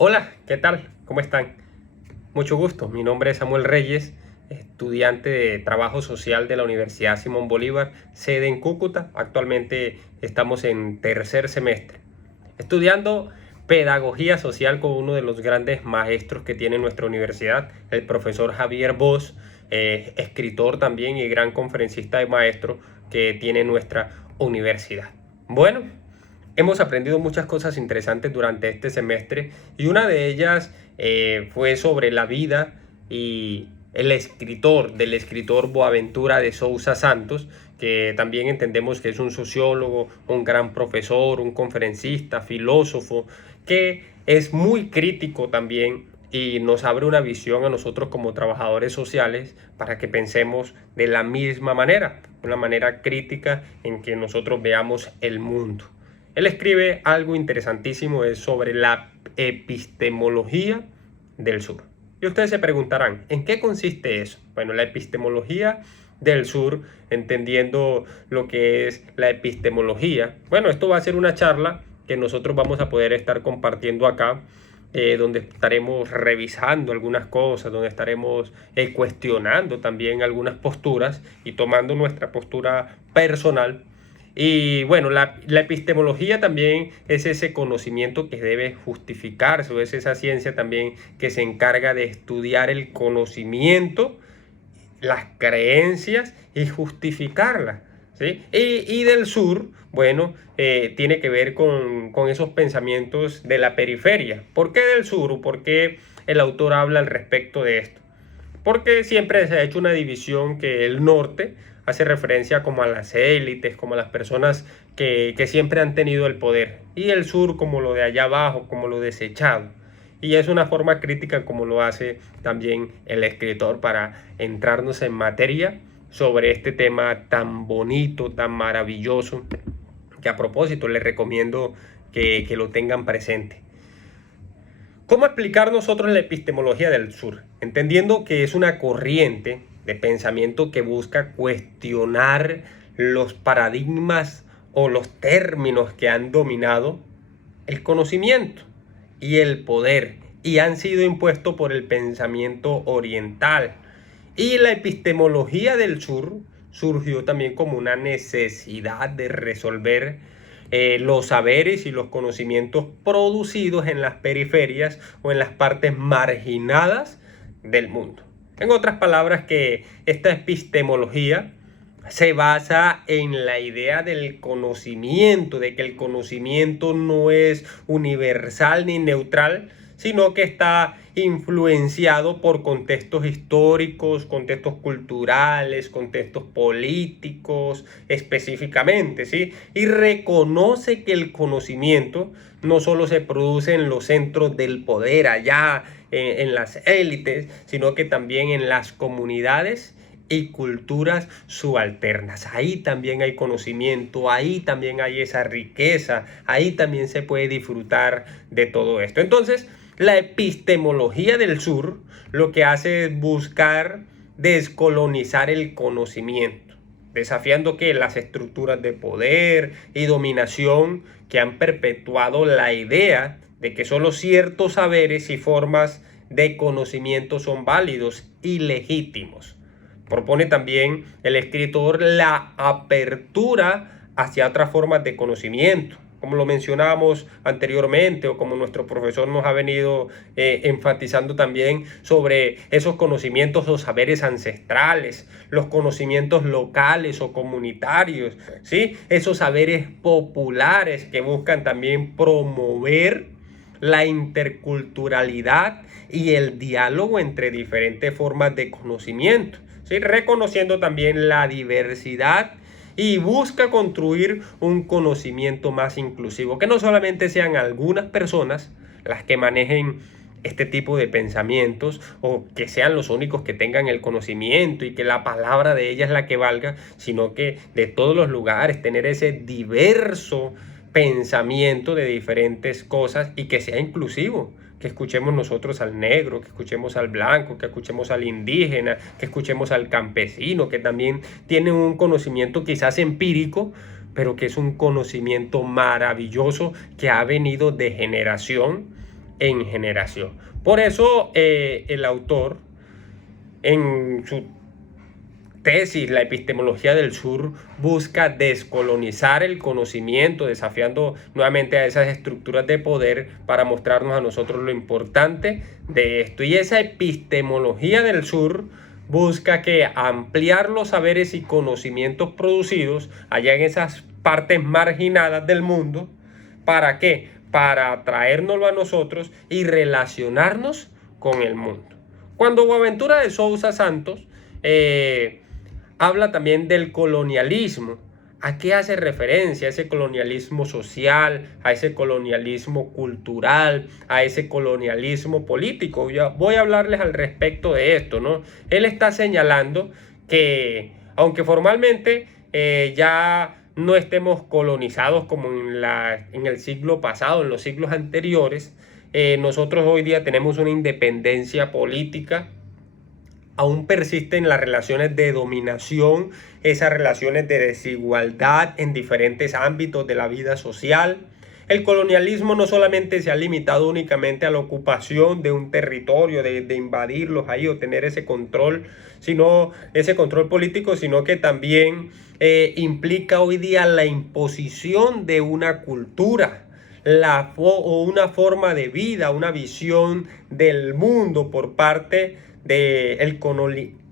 Hola, ¿qué tal? ¿Cómo están? Mucho gusto. Mi nombre es Samuel Reyes, estudiante de Trabajo Social de la Universidad Simón Bolívar, sede en Cúcuta. Actualmente estamos en tercer semestre, estudiando Pedagogía Social con uno de los grandes maestros que tiene nuestra universidad, el profesor Javier Bosch, escritor también y gran conferencista de maestro que tiene nuestra universidad. Bueno, hemos aprendido muchas cosas interesantes durante este semestre y una de ellas fue sobre la vida y del escritor Boaventura de Sousa Santos, que también entendemos que es un sociólogo, un gran profesor, un conferencista, filósofo, que es muy crítico también y nos abre una visión a nosotros como trabajadores sociales para que pensemos de la misma manera, una manera crítica en que nosotros veamos el mundo. Él escribe algo interesantísimo, es sobre la epistemología del sur. Y ustedes se preguntarán, ¿en qué consiste eso? Bueno, la epistemología del sur, entendiendo lo que es la epistemología. Bueno, esto va a ser una charla que nosotros vamos a poder estar compartiendo acá, donde estaremos revisando algunas cosas, donde estaremos cuestionando también algunas posturas y tomando nuestra postura personal. Y bueno, la epistemología también es ese conocimiento que debe justificarse, o es esa ciencia también que se encarga de estudiar el conocimiento, las creencias y justificarlas. ¿Sí? Y del sur, bueno, tiene que ver con esos pensamientos de la periferia. ¿Por qué del sur? ¿Por qué el autor habla al respecto de esto? Porque siempre se ha hecho una división que el norte hace referencia como a las élites, como a las personas que siempre han tenido el poder, y el sur como lo de allá abajo, como lo desechado. Y es una forma crítica como lo hace también el escritor para entrarnos en materia sobre este tema tan bonito, tan maravilloso, que a propósito les recomiendo que lo tengan presente. ¿Cómo explicar nosotros la epistemología del sur? Entendiendo que es una corriente de pensamiento que busca cuestionar los paradigmas o los términos que han dominado el conocimiento y el poder y han sido impuestos por el pensamiento oriental. Y la epistemología del sur surgió también como una necesidad de resolver los saberes y los conocimientos producidos en las periferias o en las partes marginadas del mundo. En otras palabras, que esta epistemología se basa en la idea del conocimiento, de que el conocimiento no es universal ni neutral, sino que está influenciado por contextos históricos, contextos culturales, contextos políticos específicamente, ¿sí? Y reconoce que el conocimiento no solo se produce en los centros del poder, allá en las élites, sino que también en las comunidades y culturas subalternas. Ahí también hay conocimiento, ahí también hay esa riqueza, ahí también se puede disfrutar de todo esto. Entonces, la epistemología del sur lo que hace es buscar descolonizar el conocimiento, desafiando que las estructuras de poder y dominación que han perpetuado la idea de que solo ciertos saberes y formas de conocimiento son válidos y legítimos. Propone también el escritor la apertura hacia otras formas de conocimiento, como lo mencionamos anteriormente o como nuestro profesor nos ha venido enfatizando también sobre esos conocimientos o saberes ancestrales, los conocimientos locales o comunitarios, ¿sí? Esos saberes populares que buscan también promover la interculturalidad y el diálogo entre diferentes formas de conocimiento, ¿sí? Reconociendo también la diversidad y busca construir un conocimiento más inclusivo, que no solamente sean algunas personas las que manejen este tipo de pensamientos o que sean los únicos que tengan el conocimiento y que la palabra de ella es la que valga, sino que de todos los lugares tener ese diverso pensamiento de diferentes cosas y que sea inclusivo, que escuchemos nosotros al negro, que escuchemos al blanco, que escuchemos al indígena, que escuchemos al campesino, que también tiene un conocimiento quizás empírico, pero que es un conocimiento maravilloso que ha venido de generación en generación. Por eso el autor, en su tesis, la epistemología del sur, busca descolonizar el conocimiento, desafiando nuevamente a esas estructuras de poder para mostrarnos a nosotros lo importante de esto. Y esa epistemología del sur busca que ampliar los saberes y conocimientos producidos allá en esas partes marginadas del mundo. ¿Para qué? Para traérnoslo a nosotros y relacionarnos con el mundo. Cuando Boaventura de Sousa Santos habla también del colonialismo, ¿a qué hace referencia? A ese colonialismo social, a ese colonialismo cultural, a ese colonialismo político. Ya voy a hablarles al respecto de esto, ¿no? Él está señalando que, aunque formalmente ya no estemos colonizados como en el siglo pasado, en los siglos anteriores, nosotros hoy día tenemos una independencia política. Aún persisten las relaciones de dominación, esas relaciones de desigualdad en diferentes ámbitos de la vida social. El colonialismo no solamente se ha limitado únicamente a la ocupación de un territorio, de invadirlos ahí o tener ese control, sino ese control político, sino que también implica hoy día la imposición de una cultura, o una forma de vida, una visión del mundo por parte del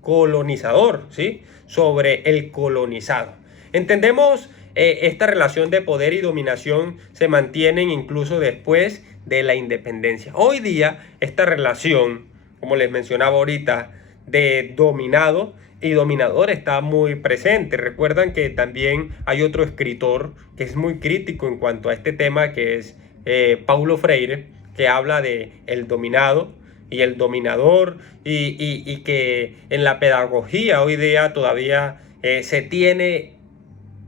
colonizador, ¿sí?, sobre el colonizado. Entendemos esta relación de poder y dominación se mantienen incluso después de la independencia. Hoy día esta relación, como les mencionaba ahorita, de dominado y dominador está muy presente. Recuerdan que también hay otro escritor que es muy crítico en cuanto a este tema, que es Paulo Freire, que habla de el dominado y el dominador, y que en la pedagogía hoy día todavía se tiene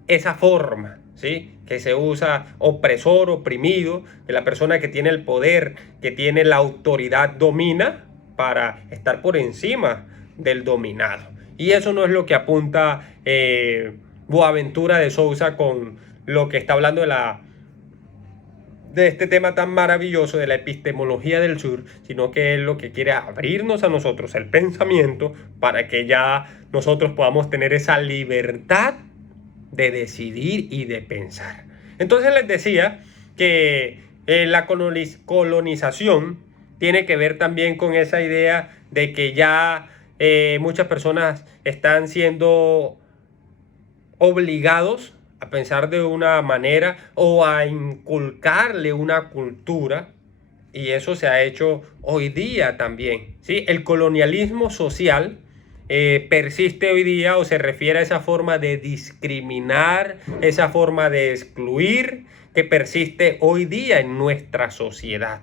esa forma, ¿sí?, que se usa opresor, oprimido, que la persona que tiene el poder, que tiene la autoridad, domina para estar por encima del dominado. Y eso no es lo que apunta Boaventura de Sousa con lo que está hablando de este tema tan maravilloso de la epistemología del sur, sino que él lo que quiere abrirnos a nosotros el pensamiento para que ya nosotros podamos tener esa libertad de decidir y de pensar. Entonces les decía que la colonización tiene que ver también con esa idea de que ya muchas personas están siendo obligados a pensar de una manera o a inculcarle una cultura, y eso se ha hecho hoy día también, ¿sí? El colonialismo social persiste hoy día, o se refiere a esa forma de discriminar, esa forma de excluir que persiste hoy día en nuestra sociedad,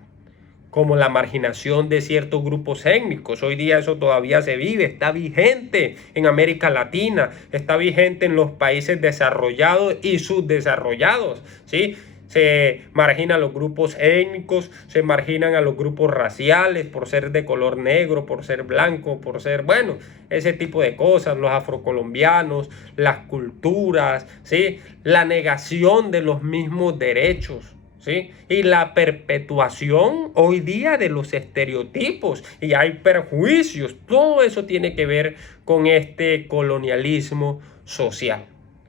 como la marginación de ciertos grupos étnicos. Hoy día eso todavía se vive, está vigente en América Latina, está vigente en los países desarrollados y subdesarrollados, ¿sí? Se marginan los grupos étnicos, se marginan a los grupos raciales por ser de color negro, por ser blanco, por ser, bueno, ese tipo de cosas, los afrocolombianos, las culturas, ¿sí?, la negación de los mismos derechos, ¿sí?, y la perpetuación hoy día de los estereotipos, y hay perjuicios. Todo eso tiene que ver con este colonialismo social.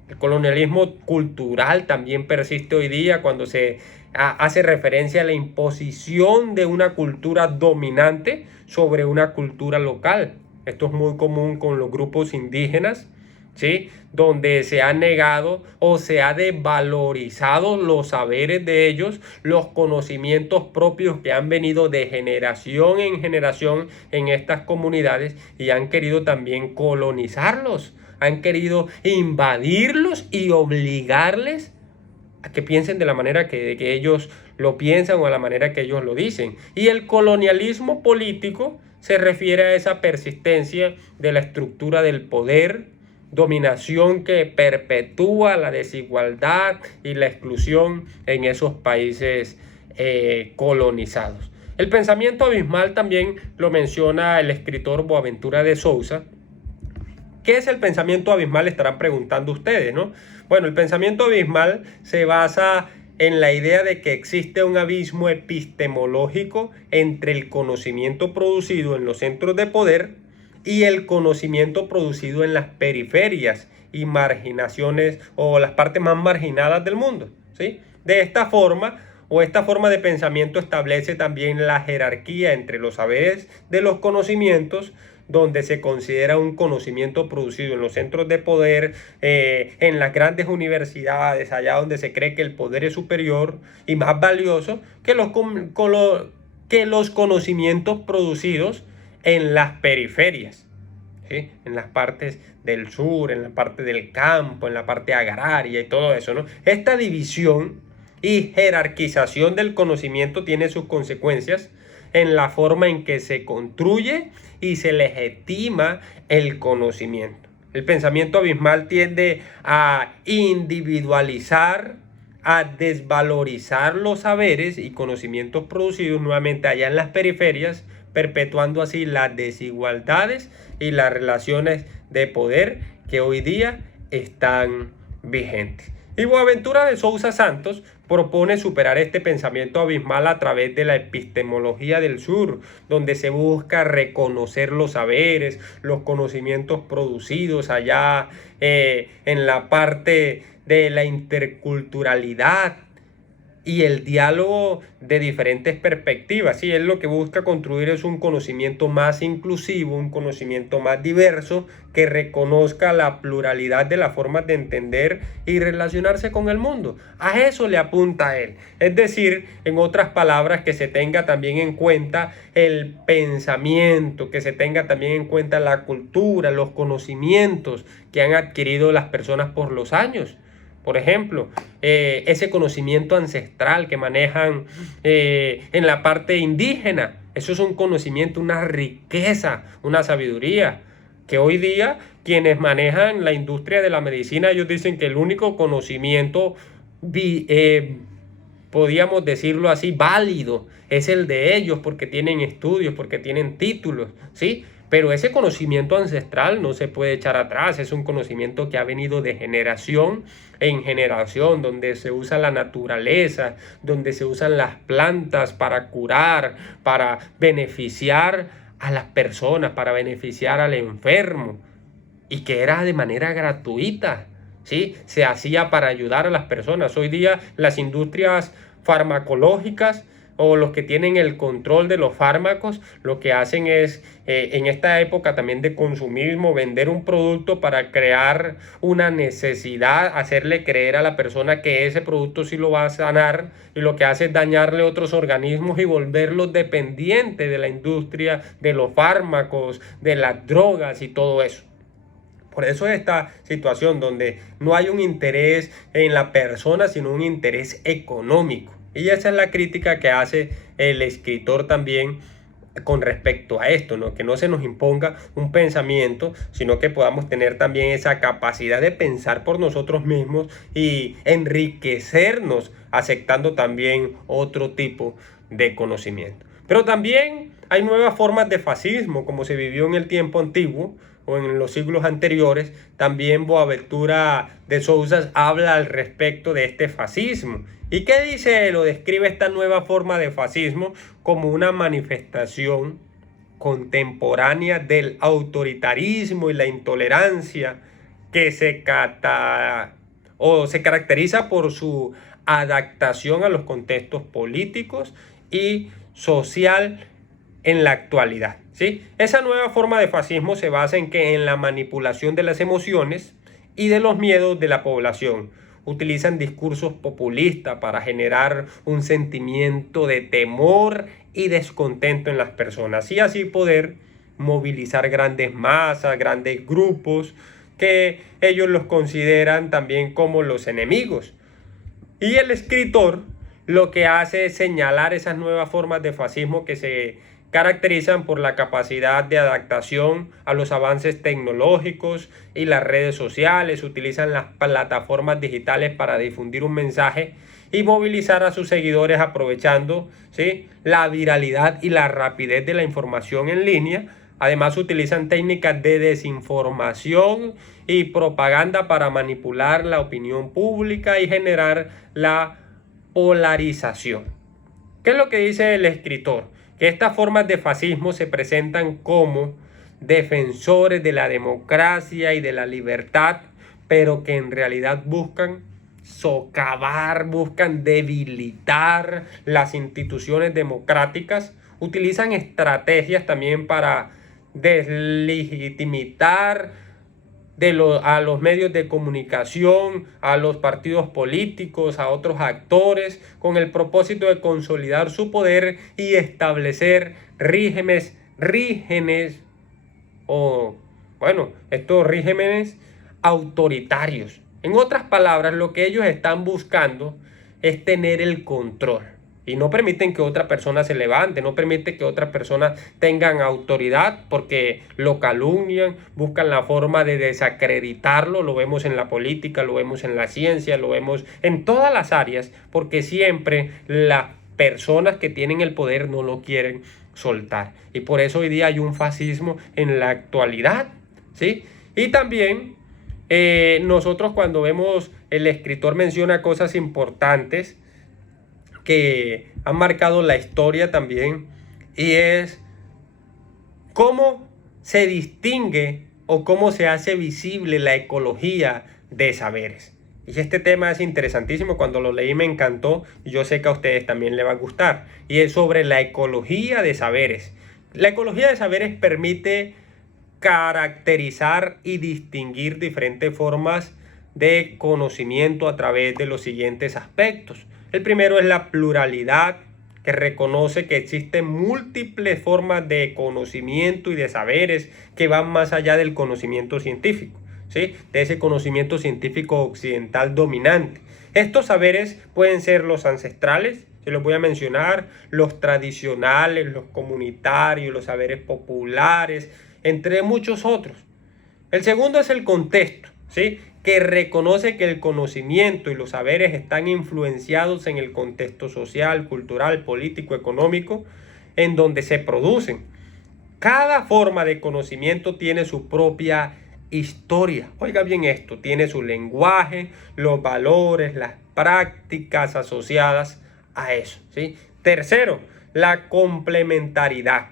El colonialismo cultural también persiste hoy día cuando se hace referencia a la imposición de una cultura dominante sobre una cultura local. Esto es muy común con los grupos indígenas, ¿sí?, donde se ha negado o se ha desvalorizado los saberes de ellos, los conocimientos propios que han venido de generación en generación en estas comunidades, y han querido también colonizarlos, han querido invadirlos y obligarles a que piensen de la manera que ellos lo piensan o a la manera que ellos lo dicen. Y el colonialismo político se refiere a esa persistencia de la estructura del poder, dominación que perpetúa la desigualdad y la exclusión en esos países colonizados. El pensamiento abismal también lo menciona el escritor Boaventura de Sousa. ¿Qué es el pensamiento abismal?, estarán preguntando ustedes, ¿no? Bueno, el pensamiento abismal se basa en la idea de que existe un abismo epistemológico entre el conocimiento producido en los centros de poder y el conocimiento producido en las periferias y marginaciones o las partes más marginadas del mundo, ¿sí? De esta forma, esta forma de pensamiento establece también la jerarquía entre los saberes de los conocimientos, donde se considera un conocimiento producido en los centros de poder, en las grandes universidades, allá donde se cree que el poder es superior y más valioso que los conocimientos producidos en las periferias, ¿sí? En las partes del sur, en la parte del campo, en la parte agraria y todo eso, ¿no? Esta división y jerarquización del conocimiento tiene sus consecuencias en la forma en que se construye y se legitima el conocimiento. El pensamiento abismal tiende a individualizar, a desvalorizar los saberes y conocimientos producidos nuevamente allá en las periferias, perpetuando así las desigualdades y las relaciones de poder que hoy día están vigentes. Y Boaventura de Sousa Santos propone superar este pensamiento abismal a través de la epistemología del sur, donde se busca reconocer los saberes, los conocimientos producidos allá en la parte de la interculturalidad y el diálogo de diferentes perspectivas. Sí, él lo que busca construir es un conocimiento más inclusivo, un conocimiento más diverso, que reconozca la pluralidad de las formas de entender y relacionarse con el mundo. A eso le apunta él. Es decir, en otras palabras, que se tenga también en cuenta el pensamiento, que se tenga también en cuenta la cultura, los conocimientos que han adquirido las personas por los años. Por ejemplo, ese conocimiento ancestral que manejan en la parte indígena, eso es un conocimiento, una riqueza, una sabiduría, que hoy día quienes manejan la industria de la medicina, ellos dicen que el único conocimiento, podríamos decirlo así, válido, es el de ellos, porque tienen estudios, porque tienen títulos, ¿sí? Pero ese conocimiento ancestral no se puede echar atrás, es un conocimiento que ha venido de generación en generación, donde se usa la naturaleza, donde se usan las plantas para curar, para beneficiar a las personas, para beneficiar al enfermo, y que era de manera gratuita, ¿sí? Se hacía para ayudar a las personas. Hoy día las industrias farmacológicas o los que tienen el control de los fármacos, lo que hacen es, en esta época también de consumismo, vender un producto para crear una necesidad, hacerle creer a la persona que ese producto sí lo va a sanar, y lo que hace es dañarle otros organismos y volverlos dependientes de la industria, de los fármacos, de las drogas y todo eso. Por eso es esta situación donde no hay un interés en la persona, sino un interés económico. Y esa es la crítica que hace el escritor también con respecto a esto, ¿no? Que no se nos imponga un pensamiento, sino que podamos tener también esa capacidad de pensar por nosotros mismos y enriquecernos aceptando también otro tipo de conocimiento. Pero también hay nuevas formas de fascismo, como se vivió en el tiempo antiguo o en los siglos anteriores. También Boaventura de Sousa habla al respecto de este fascismo. ¿Y qué dice él? Lo describe esta nueva forma de fascismo como una manifestación contemporánea del autoritarismo y la intolerancia, que se caracteriza por su adaptación a los contextos políticos y social en la actualidad, ¿sí? Esa nueva forma de fascismo se basa en la manipulación de las emociones y de los miedos de la población. Utilizan discursos populistas para generar un sentimiento de temor y descontento en las personas, y así poder movilizar grandes masas, grandes grupos, que ellos los consideran también como los enemigos. Y el escritor lo que hace es señalar esas nuevas formas de fascismo que se caracterizan por la capacidad de adaptación a los avances tecnológicos y las redes sociales. Utilizan las plataformas digitales para difundir un mensaje y movilizar a sus seguidores, aprovechando, ¿sí?, la viralidad y la rapidez de la información en línea. Además, utilizan técnicas de desinformación y propaganda para manipular la opinión pública y generar la polarización. ¿Qué es lo que dice el escritor? Que estas formas de fascismo se presentan como defensores de la democracia y de la libertad, pero que en realidad buscan socavar, buscan debilitar las instituciones democráticas, utilizan estrategias también para deslegitimar a los medios de comunicación, a los partidos políticos, a otros actores, con el propósito de consolidar su poder y establecer estos regímenes autoritarios. En otras palabras, lo que ellos están buscando es tener el control. Y no permiten que otra persona se levante, no permiten que otras personas tengan autoridad porque lo calumnian, buscan la forma de desacreditarlo. Lo vemos en la política, lo vemos en la ciencia, lo vemos en todas las áreas, porque siempre las personas que tienen el poder no lo quieren soltar. Y por eso hoy día hay un fascismo en la actualidad, ¿sí? Y también nosotros cuando vemos, el escritor menciona cosas importantes que han marcado la historia también, y es cómo se distingue o cómo se hace visible la ecología de saberes. Y este tema es interesantísimo, cuando lo leí me encantó y yo sé que a ustedes también les va a gustar, y es sobre la ecología de saberes. La ecología de saberes permite caracterizar y distinguir diferentes formas de conocimiento a través de los siguientes aspectos. El primero es la pluralidad, que reconoce que existen múltiples formas de conocimiento y de saberes que van más allá del conocimiento científico, ¿sí? De ese conocimiento científico occidental dominante. Estos saberes pueden ser los ancestrales, se los voy a mencionar, los tradicionales, los comunitarios, los saberes populares, entre muchos otros. El segundo es el contexto, ¿sí? Que reconoce que el conocimiento y los saberes están influenciados en el contexto social, cultural, político, económico, en donde se producen. Cada forma de conocimiento tiene su propia historia. Oiga bien esto, tiene su lenguaje, los valores, las prácticas asociadas a eso, ¿sí? Tercero, la complementariedad.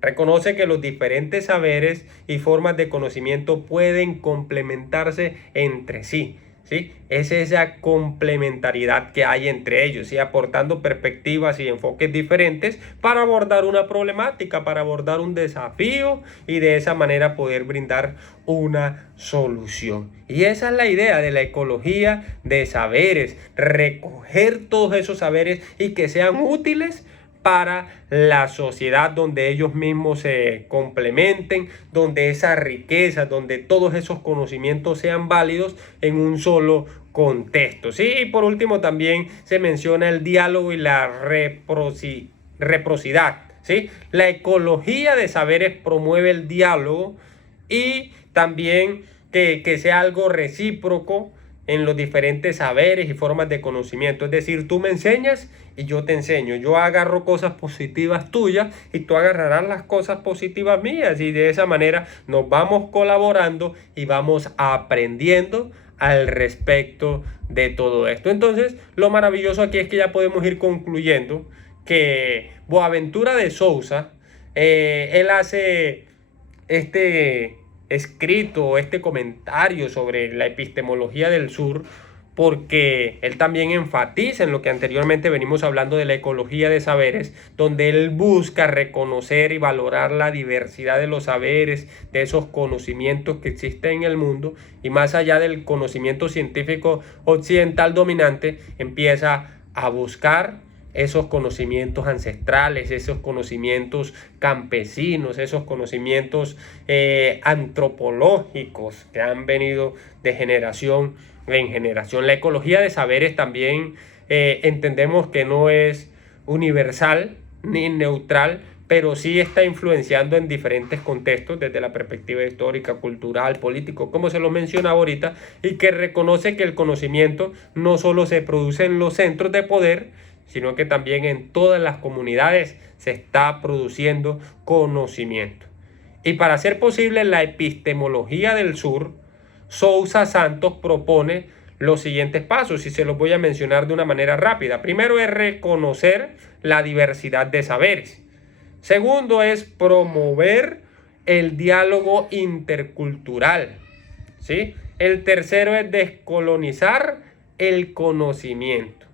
Reconoce que los diferentes saberes y formas de conocimiento pueden complementarse entre sí, ¿sí? Es esa complementariedad que hay entre ellos, ¿sí? Aportando perspectivas y enfoques diferentes para abordar una problemática, para abordar un desafío y de esa manera poder brindar una solución. Y esa es la idea de la ecología de saberes, recoger todos esos saberes y que sean útiles para la sociedad, donde ellos mismos se complementen, donde esa riqueza, donde todos esos conocimientos sean válidos en un solo contexto. Sí, y por último también se menciona el diálogo y la reciprocidad, ¿sí? La ecología de saberes promueve el diálogo y también que sea algo recíproco en los diferentes saberes y formas de conocimiento. Es decir, tú me enseñas y yo te enseño. Yo agarro cosas positivas tuyas y tú agarrarás las cosas positivas mías. Y de esa manera nos vamos colaborando y vamos aprendiendo al respecto de todo esto. Entonces, lo maravilloso aquí es que ya podemos ir concluyendo que Boaventura de Sousa, él hace este escrito, este comentario sobre la epistemología del sur, porque él también enfatiza en lo que anteriormente venimos hablando de la ecología de saberes, donde él busca reconocer y valorar la diversidad de los saberes, de esos conocimientos que existen en el mundo, y más allá del conocimiento científico occidental dominante, empieza a buscar esos conocimientos ancestrales, esos conocimientos campesinos, esos conocimientos antropológicos que han venido de generación en generación. La ecología de saberes también entendemos que no es universal ni neutral, pero sí está influenciando en diferentes contextos desde la perspectiva histórica, cultural, político, como se lo mencionaba ahorita, y que reconoce que el conocimiento no solo se produce en los centros de poder, sino que también en todas las comunidades se está produciendo conocimiento. Y para hacer posible la epistemología del sur, Sousa Santos propone los siguientes pasos y se los voy a mencionar de una manera rápida. Primero es reconocer la diversidad de saberes. Segundo es promover el diálogo intercultural, ¿sí? El tercero es descolonizar el conocimiento.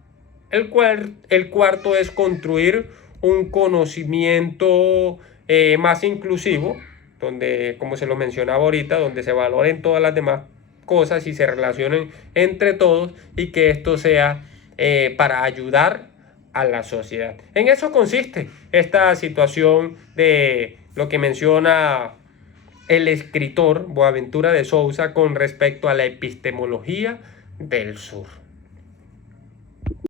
El cuarto es construir un conocimiento más inclusivo, donde, como se lo mencionaba ahorita, donde se valoren todas las demás cosas y se relacionen entre todos y que esto sea para ayudar a la sociedad. En eso consiste esta situación de lo que menciona el escritor Boaventura de Sousa con respecto a la epistemología del sur.